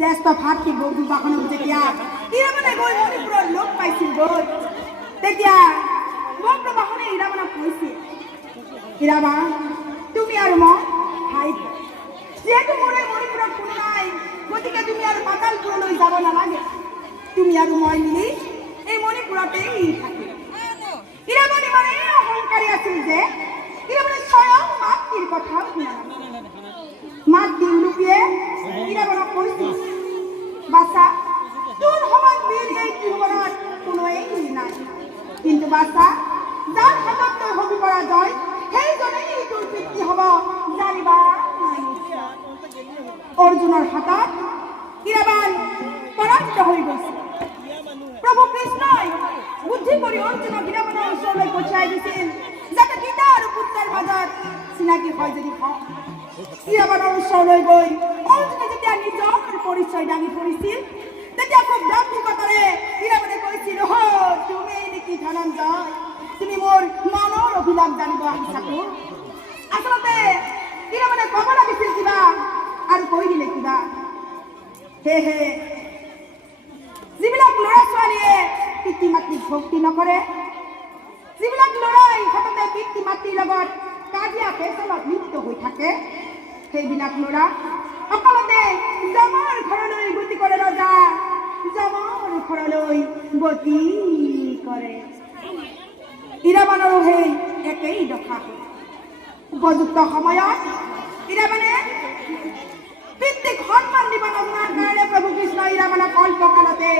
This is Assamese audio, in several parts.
জ্যেষ্ঠ ভাতৃ বধূ বাহনত যেতিয়া হীৰামনে গৈ মণিপুৰৰ লোক পাইছিল গৈ তেতিয়া মন্ত্ৰবাহনে হীৰামনক কৈছিল, হীৰামা তুমি আৰু মই ভাই যিহেতু মোৰ মণিপুৰত কোনো নাই, গতিকে তুমি আৰু পাতালপুৰলৈ যাব নালাগে, তুমি আৰু মই মিলি এই মণিপুৰতেই থাকিম। হীৰামন ইমানেই অহংকাৰী আছিল যে হীৰামনে স্বয়ং মাতৃৰ কথাও শুনা নাছিল। মাতৃ ৰূপীয়ে হীৰামনক কৈছিল, বাছা তোৰ সমান বীৰ এই ত্ৰিভুৱনত কোনোৱেই নাই, কিন্তু বাছা যাৰ হাতত তই হবি পৰা জয় সেইজনেই তোৰ পিতৃ হ'ব জানিবা। অৰ্জুনৰ হাতত হীৰাবান পৰাজিত হৈ গৈছিল। প্ৰভু কৃষ্ণই বুদ্ধি কৰি অৰ্জুনক হীৰাবানৰ ওচৰলৈ পঠিয়াই দিছিল যাতে পিতা আৰু পুত্ৰৰ মাজত চিনাকি হয় যদি হয়। হীৰাবানৰ ওচৰলৈ গৈ অৰ্জুনে যেতিয়া নিজৰ পৰিচয় দাঙি পৰিছিল তেতিয়া খুব দাম্ভিকতাৰে হীৰাবানে কৈছিল, তুমি নেকি ধনঞ্জয়, তুমি মোৰ মনৰ অভিলাষ জানিব আহিছা। আচলতে হীৰাবানে ক'ব লাগিছিল কিবা আৰু কৈ দিলে কিবা। সেয়েহে যিবিলাক ল'ৰা ছোৱালীয়ে পিতৃ মাতৃক ভক্তি নকৰে, যিবিলাক ল'ৰাই সততে পিতৃ মাতৃৰ লগত কাজিয়া পেচালত লিপ্ত হৈ থাকে, সেইবিলাক ল'ৰা অকলতে যমৰ ঘৰলৈ গতি কৰে, ৰজা যমৰ ঘৰলৈ গতি কৰে। ইৰাবানৰো সেই একেই দশা উপযুক্ত সময়ত ইৰাবানে পিতৃক সন্মান দিব নজনাৰ কাৰণে প্ৰভু কৃষ্ণ ইৰাবানক কল্পকালতে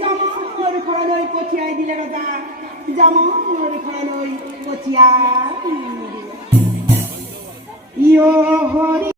যমৰ ঘৰলৈ পঠিয়াই দিলে ৰজা যমৰ ঘৰলৈ পঠিয়াই দিলে ইয় হৰি